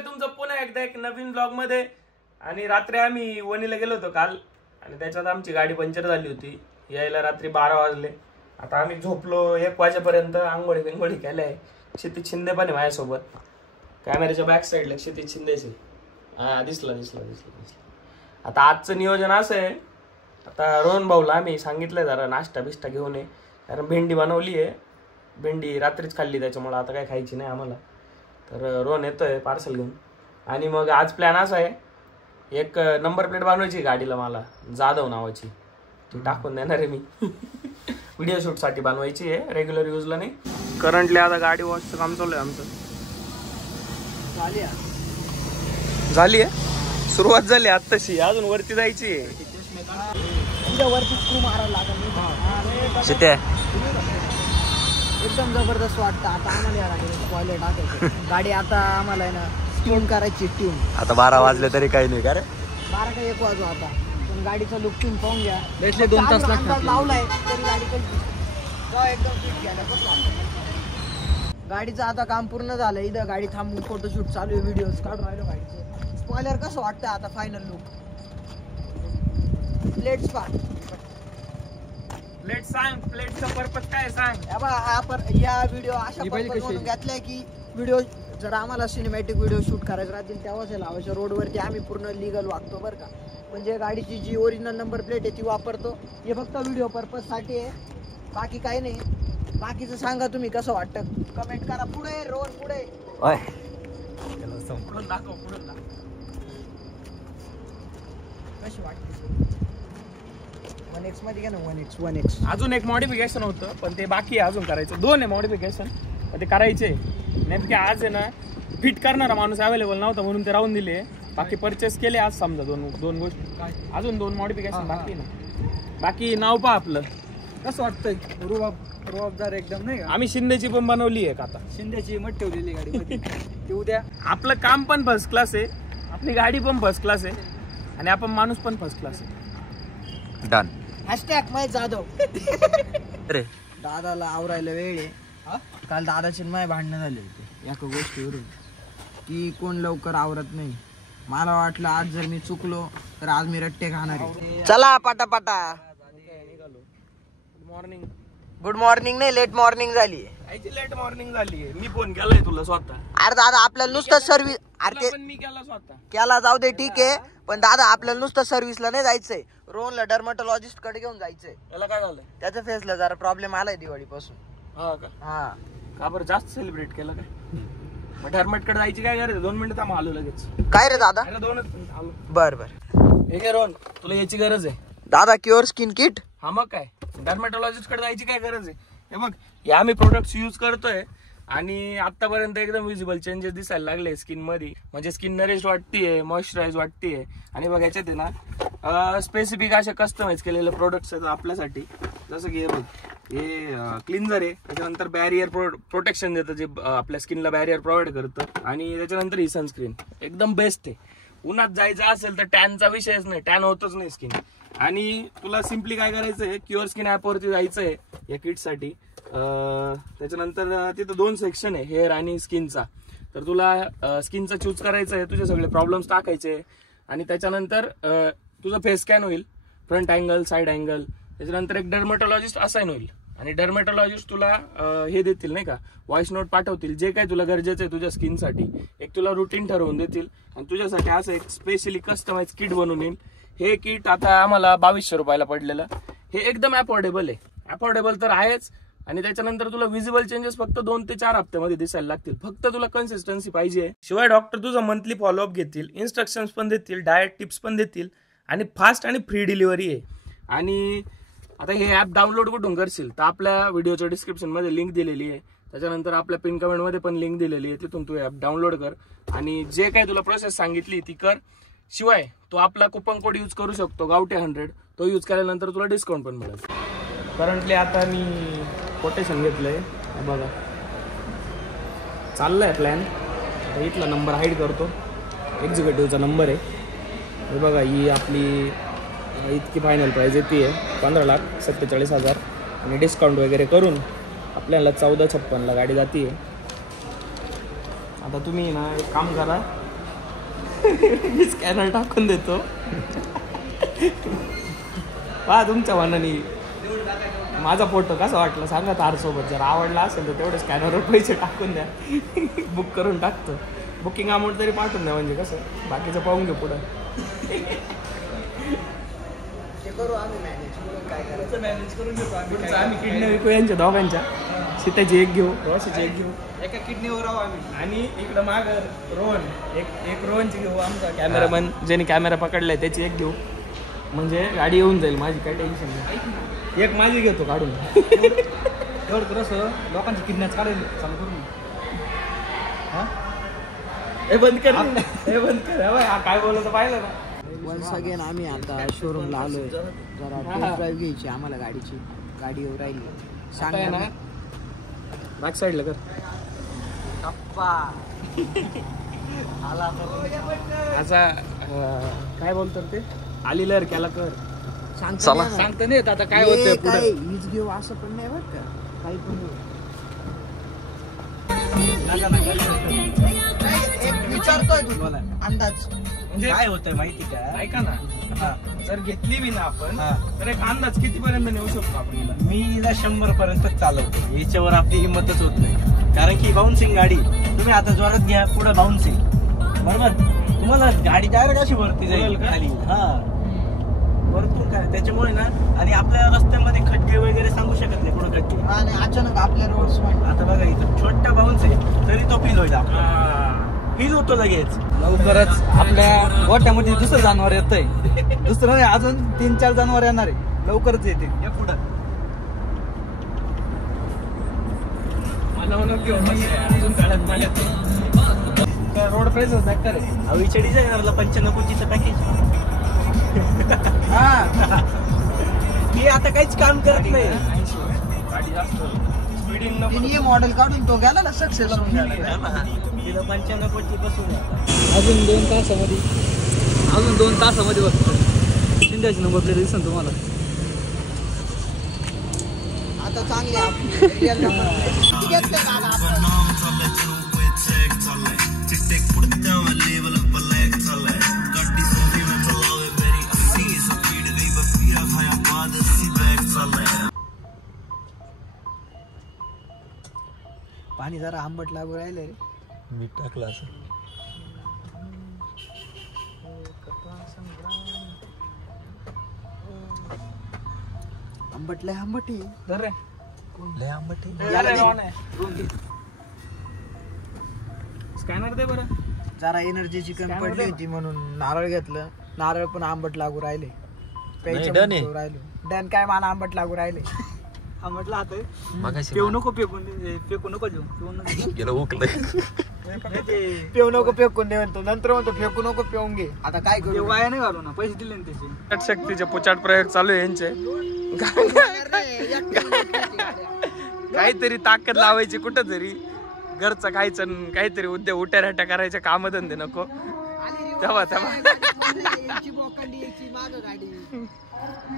तुमचं पुन्हा एकदा एक नवीन ब्लॉग मध्ये। आणि रात्री आम्ही वणीला गेलो होतो काल आणि त्याच्यात आमची गाडी पंक्चर झाली होती, यायला रात्री 12 वाजले। आता आम्ही झोपलो 1 वाजेपर्यंत, आंघोळी बिंगोळी केल्या। क्षितिज शिंदे पण आहे माझ्यासोबत, कॅमेऱ्याच्या बॅक साईडला क्षितिज शिंदेचे। हा दिसला दिसला दिसला दिसला। आता आजचं नियोजन असं आहे, आता रोहन भाऊला आम्ही सांगितलंय जरा नाश्ता बिष्टा घेऊन ये, कारण भेंडी बनवली आहे, भेंडी रात्रीच खाल्ली त्याच्यामुळे आता काय खायची नाही आम्हाला। तर रोहन येतोय पार्सल घेऊन। आणि मग आज प्लॅन असा आहे, एक नंबर प्लेट बनवायची गाडीला मला, जाधव नावाची, ती टाकून देणार आहे मी। व्हिडिओ शूट साठी बनवायची आहे, रेग्युलर यूजला नाही। करंटली आता गाडी वॉशचं काम चालू आहे आमचं। झाली आहे, सुरुवात झाली आत्ताशी, अजून वरती जायची आहे। एकदम जबरदस्त वाटतं आता आम्हाला स्पॉइलर टाकायचं। गाडी आता आम्हाला आहे ना ट्यून करायची, ट्यून। आता 12 वाजले तरी काही नाही का रे, 12 का 1 वाजू आता, पण गाडीचा लुक तुम्ही पाहून घ्या। 2 तास लावलाय तरी गाडी एकदम फिट घ्यायला गाडीचं आता काम पूर्ण झालं। इथं गाडी थांबून फोटोशूट चालू आहे, व्हिडिओज काढून राहिलो गाडीचं। स्पॉइलर कसं वाटतं आता फायनल लुक, प्लेट्स पा प्लेट सांग, प्लेटचा पर्पज काय सांग। या व्हिडिओ अशा पर्पज म्हणून घेतलाय की व्हिडिओ जर आम्हाला सिनेमॅटिक व्हिडिओ शूट करायचे राहतील तेव्हाच लावायच्या। रोडवरती आम्ही पूर्ण लिगल वागतो बरं का, म्हणजे गाडीची जी ओरिजिनल नंबर प्लेट आहे ती वापरतो। हे फक्त व्हिडिओ पर्पज साठी आहे, बाकी काही नाही। बाकीचं सांगा तुम्ही कसं वाटतं, कमेंट करा। पुढे रोड पुढे पुढे दाखव, पुढे दाखव कशी वाटते। 1x मध्ये घ्या ना, 1x अजून एक मॉडिफिकेशन होतं पण ते बाकी आहे अजून करायचं। 2 आहे मॉडिफिकेशन पण ते करायचे। नेमके आज आहे ना फिट करणारा माणूस अवेलेबल नव्हता म्हणून ते राहून दिले, बाकी परचेस केले आज समजा। दोन गोष्टी अजून 2 मॉडिफिकेशन बाकी ना। बाकी नाव पहा आपलं कसं वाटतंय, रुबाबदार एकदम नाही। आम्ही शिंदेची पण बनवली आहे, आता शिंदेची मत ठेवलेली गाडी ते उद्या। आपलं काम पण फर्स्ट क्लास आहे, आपली गाडी पण फर्स्ट क्लास आहे, आणि आपण माणूस पण फर्स्ट क्लास आहे। डन। हॅशटॅग मै जाधव। अरे दादाला आवरायला वेळ आहे। काल दादाची माय भांडणं झाले होते एका गोष्टीवरून की कोण लवकर आवरत नाही। मला वाटलं आज जर मी चुकलो तर आज मी रट्टे खाणार आहे। चला पटापटा। मॉर्निंग, गुड मॉर्निंग नाही, लेट मॉर्निंग झाली। लेट मॉर्निंग झाली, मी फोन केलाय तुला स्वतः। अरे दादा आपल्याला नुसतं सर्व्हिस, अरे ते मी केला स्वतः केला जाऊ दे ठीक आहे, पण दादा आपल्याला नुसतं सर्व्हिसला नाही जायचंय, रोहनला डर्मॅटॉलॉजिस्ट कडे घेऊन जायचंय। याला काय झालं, त्याच्या फेसला जरा प्रॉब्लेम आलाय दिवाळीपासून। हा का? हा का बरं जास्त सेलिब्रेट केलं काय? मग डर्मेट कडे जायची काय गरज? 2 मिनिटं थांब, आलो लगेच। काय रे दादा? 2च मिनिटं आलो। बर हे घे रोहन, तुला याची गरज आहे दादा, क्युअर स्किन किट। हा मग काय, डर्मॅटॉलॉजिस्ट कडे जायची काय गरज आहे? हे बघ, हे आम्ही प्रोडक्ट्स यूज करतोय आणि आतापर्यंत एकदम विजिबल चेंजेस दिसायला लागले स्किन मध्ये, म्हणजे स्किन नरिश वाटतीये, मॉइश्चराइज वाटतीये। आणि बघ याच्यात आहे ना स्पेसिफिक असे कस्टमाइज केलेले प्रोडक्ट्स आहेत आपल्यासाठी। जसं की हे बघ, हे क्लिन्झर आहे, त्याच्यानंतर बॅरियर प्रोटेक्शन देतं, जे आपल्या स्किनला बॅरियर प्रोव्हाइड करतं। आणि त्याच्यानंतर ही सनस्क्रीन एकदम बेस्ट आहे। उन्हात जायचं असेल तर टॅनचा विषयच नाही, टॅन होतच नाही स्किन। आणि तुला सिम्पली काय करायचंय, क्युअर स्किन ऍप वरती जायचंय या किट साठी। त्याच्यानंतर तिथं 2 सेक्शन आहे, हेअर आणि स्किनचा। तर तुला स्किनचा चूज करायचं आहे, तुझे सगळे प्रॉब्लेम्स टाकायचे आणि त्याच्यानंतर तुझं फेस स्कॅन होईल, फ्रंट अँगल, साईड अँगल। त्याच्यानंतर एक डर्मॅटॉलॉजिस्ट असाइन होईल आणि डर्मॅटॉलॉजिस्ट तुला हे देतील नाही का, व्हॉइस नोट पाठवतील, जे काही तुला गरजेचं आहे तुझ्या स्किनसाठी। एक तुला रुटीन ठरवून देतील आणि तुझ्यासाठी असं एक स्पेशली कस्टमाइज किट बनवून येईल। हे किट आता आम्हाला 2200 रुपयाला पडलेलं। हे एकदम अफोर्डेबल आहे, अफोर्डेबल तर आहेच। आणि त्याच्यानंतर तुला विजिबल चेंजेस फक्त 2 ते 4 हप्त्यामध्ये दिसायला लागतील, फक्त तुला कन्सिस्टन्सी पाहिजे। शिवाय डॉक्टर तुझं मंथली फॉलोअप घेतील, इन्स्ट्रक्शन्स पण देतील, डाएट टिप्स पण देतील आणि फास्ट आणि फ्री डिलिव्हरी आहे। आणि आता हे ऍप डाउनलोड कुठून करशील तर आपल्या व्हिडिओच्या डिस्क्रिप्शन मध्ये लिंक दिलेली आहे, त्याच्यानंतर आपल्या पिन कमेंट मध्ये पण लिंक दिलेली आहे, तिथून तू ऍप डाउनलोड कर आणि जे काही तुला प्रोसेस सांगितली ती कर। शिवाय तो आपला कुपन कोड यूज करू शकतो, गावठी 100, तो यूज केल्यानंतर तुला डिस्काउंट पण मिळेल। करंटली आता मी कोटेशन घेतलंय, बघा चाललाय प्लॅन। आता इथला नंबर हाईड करतो, एक्झिक्युटिव्हचा नंबर आहे। हे बघा, ही आपली इतकी फायनल प्राइस येते आहे 15,47,000 आणि डिस्काउंट वगैरे करून आपल्याला 1456ला गाडी जाते। आता तुम्ही ना एक काम करा, मी स्कॅनर टाकून देतो. पहा तुमच्या मनाने माझा फोटो कसा वाटला सांगा तारसोबत. जर आवडला असेल तर तेवढे स्कॅनरवर पैसे टाकून द्या. बुक करून टाकतो. बुकिंग अमाऊंट तरी पाठवून द्या म्हणजे कसं बाकीचं पाहून घेऊ पुढं. मॅनेज करून घेतो आम्ही. किडनी विकू यांच्या दोघांच्या. सीताची एक घेऊ, रॉशीची एक घेऊ, एका किडनीवर राहू आम्ही. आणि इकडं माग रोहन एक रोहनची घेऊ. आमचा कॅमेरामन ज्याने कॅमेरा पकडलाय त्याची एक घेऊ. म्हणजे गाडी येऊन जाईल माझी, काय टेन्शन नाही. एक माझी घेतो काढून. एवढं कसं लोकांची किडनॅप काढायला चालू करून. हे बंद कर, हे बंद कर. हा काय बोलतो पाहिलं ना. वन्स अगेन आम्ही आता शोरूमला आलोय. जरा टेस्ट ड्राईव्ह घ्यायची आम्हाला गाडीची. गाडी येऊ राहिली. सांग ना बॅक साईडला कर. असा काय बोलतात ते आलीलर केला कर. सांगता सांगता नाही आता काय होतंय पुढे. हीच घेऊ असं पण नाही बरं का. काही पण विचारतोय तू मला अंदाज म्हणजे काय होतंय माहिती का. ऐका ना, जर घेतली बी ना आपण तर एक अंदाज कितीपर्यंत नेऊ शकतो आपण हिला. मी हिला 100 पर्यंत चालवतो. याच्यावर आपली हिंमतच होत नाही. कारण की बाउन्सिंग गाडी तुम्ही आता जोरात घ्या पुढे बाउन्सिंग बरोबर. तुम्हाला गाडी डायरेक्ट अशी वरती जाईल खाली. वरतून काय त्याच्यामुळे ना. आणि आपल्या रस्त्यामध्ये खड्डे वगैरे सांगू शकत नाही पुढे खड्डे. आणि अचानक आपल्या रोड्स आता बघा इथं छोटा बाउन्स आहे तरी तो फील होईल. फील होतो लगेच. लवकरच आपल्या गोठ्यामध्ये दुसरं जनावर येतंय. दुसरं नाही अजून 3-4 जनावर येणार आहे. लवकरच येते या पुढं. रोड प्राइस होता का रे. हवीच्या डिझायनरला 95 कोटीचं पॅकेज. मी आता काहीच काम करत नाही. गाडी जास्त स्पीडिंग तिने मॉडेल काढून तो गेला ना सक्सेस होऊन गेला. तिला 95 कोटी बसून अजून 2 तासामध्ये बघतो. इंडियाची नंबर प्लेट दिसेल तुम्हाला. आता चांगली आपली रिअल नंबर घेतले का आता आपण. पाणी जरा आंबट लागू राहिले रे. मीठ टाकलं असं. आंबट लय आंबट आहे. धर रे. लय आंबट आहे. याला दे. स्कॅनर दे बरं. जरा एनर्जीची कमी Scanner पडली दे ना. होती म्हणून नारळ घेतलं. नारळ पण आंबट लागू राहिले. प्यायचं डन पण आहे. लागू राहिलो. डन काय मला आंबट लागू राहिले. म्हटलं आता मगाशी पेऊ नको फेकून देऊ. गेलं उकलंय. पेऊ नको फेकून दे म्हणतो. नंतर म्हणतो फेकू नको पेऊन घे. आता काय करू. वाया नाही घालू ना. पैसे दिले ना त्याचे. शक्तीचे पुचाट प्रयोग चालू आहे यांचे. काहीतरी ताकद लावायची कुठं तरी. घरचं खायचं काहीतरी उद्या उट्या करायचे काम धंदे नको. तेव्हा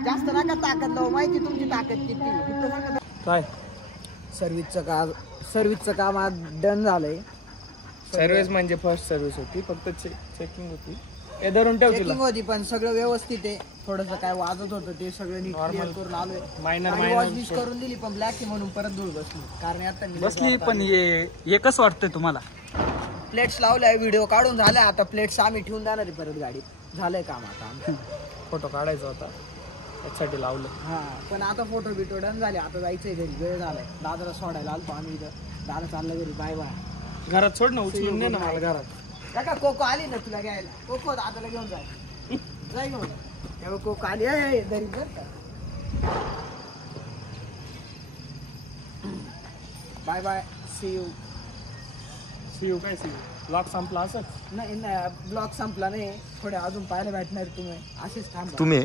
जास्त नका ताकद लावू. माहिती तुमची ताकद किती. काय सर्व्हिसचं काम आज डन झालंय. सर्व्हिस म्हणजे फर्स्ट सर्व्हिस होती. फक्त चेकिंग होती. हे धरून ठेव चेकिंग तिला. होती पण सगळं व्यवस्थित आहे. थोडस काय वाजत होतं ते सगळं नीट क्लिअर करून आलोय. मायनर वॉश करून दिली पण ब्लॅक आहे म्हणून परत धूळ बसली. कारण आता बसली पण हे कसं वाटतंय तुम्हाला. प्लेट्स लावलाय. व्हिडिओ काढून झालाय. आता प्लेट्स आम्ही ठेवून जाणार आहे परत गाडीत. झालंय काम आता आमचं. फोटो काढायचा होता त्यासाठी लावलं. हा पण आता फोटो बिटो डन झाले. आता जायचंय घरी. वेळ झालाय. दादाला सोडायला आलतो आम्ही इथं. दादा चाललं घरी. Bye bye. घरात सोड ना. उचलून दे ना मला घरात. काका कोको आली ना तुला घ्यायला. कोको दादाला घेऊन जाय. जाय घेऊन. तेव्हा कोको आली आहे घरी बरं का. Bye bye. See you. See you काय सीयू. ब्लॉक संपला असं. नाही ब्लॉग संपला नाही. थोडे अजून पाहायला भेटणार तुम्ही. असेच थांबा. तुम्ही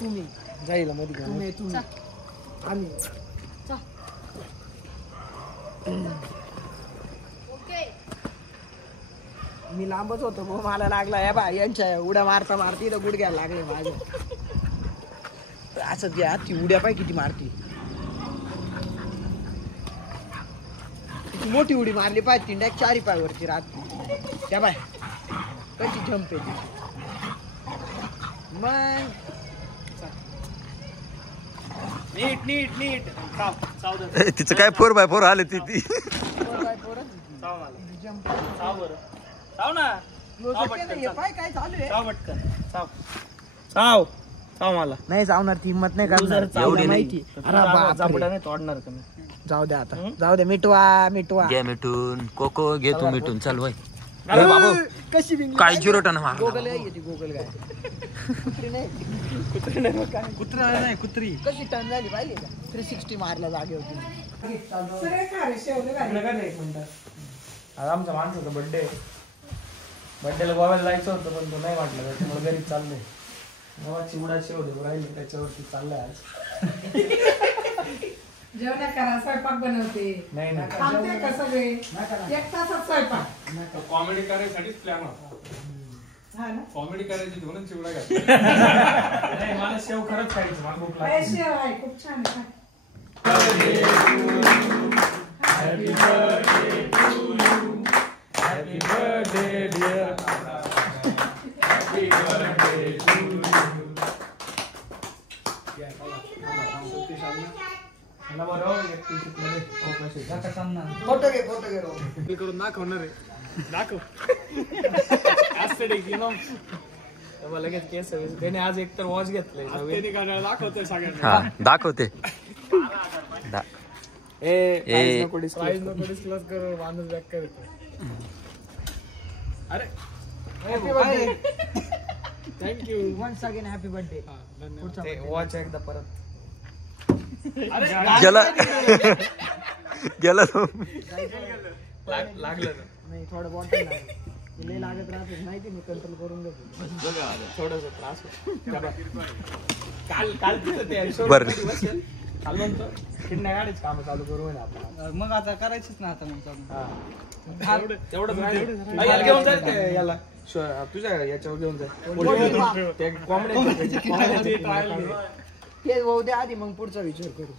तुम्ही जाईल मध्ये तुम्ही आम्ही मी लांबच होतो भाऊ. मला लागला या बा यांच्या उड्या मारता मारती तर गुडघ्याला लागले माझ्या. असं घ्या ती उड्या पाय किती मारती. किती मोठी उडी मारली पाय. 3 4 पाय वरती राहते त्या बाय. कशी जंप आहे तिची. मग नीट नीट नीट चाव चाव दे तिचं काय 4x4 आले ती पोरं बाय पोरं चाव मला जंप चाव बरं चाव ना पाय काय चालू आहे. चाव पटकन चाव चाव चाव मला नाही जावणार ती हिंमत नाही करणार जर चावली एवढी नाही, माहिती. तर अरे बापरे. झापडा नाही तोडणार का मी जाऊ दे आता जाऊ दे मिटवा मिटवा. घे मिठून कोको घे तू मिठून चाल वय बाबू कशी बिंगली काय जिरो टन मार गोगल गाय येते गोगल गाय कुत्री नाही कुत्रा नाही कुत्री कशी टन झाली पाहिजे का 360 मारला जागे होती. आज आमच्या माणसाचा बर्थडे बर्थडेला गोव्याला जायचं होतं पण तो नाही वाटलं त्याच्यामुळे घरी चाललंय. गोवा चिवडा शेव राहिले त्याच्यावरती चाललंय आज. जेवण करा स्वयंपाक बनवते नाही नाही थांबते का सगळे एक तासात स्वयंपाक कॉमेडी करायसाठीच प्लॅन होता. हा ना कॉमेडी करायची म्हणून चिवडा घातला. नाही, मला शेव खरंच खायचं मला भूक लागली. पैसे आहे खूप छान आहे. Happy birthday dear. Happy birthday to you. मला बरं एक टी-शर्ट मध्ये फोटो फोटो घे रो. करून दाखवणार आहे. दाखव. Aesthetic, you know. तेव्हा लगेच केस त्याने आज एकतर वॉच घेतलंय नवीन. दाखवतोय सगळ्यांना. हा दाखवते प्राइस नको डिस्क्लोज करू माणूस बॅक करतो. अरे happy birthday thank you. Once again happy birthday. ते वॉच एकदा परत गेला गेला तो लागलं नाही थोडं बॉटल लागेल लय लागत राहते माहिती मी कंट्रोल करून घेतो. थोडस त्रास काल काल ते बरं. काल म्हणतो किडण्या गाडीच काम चालू करू आपण. मग आता करायचीच ना आता मग चालू. तेवढंच याला घेऊन जाईल का याला तुझ्या याच्यावर घेऊन जाईल कॉमेडी ते होऊ दे आधी मग पुढचा विचार करू.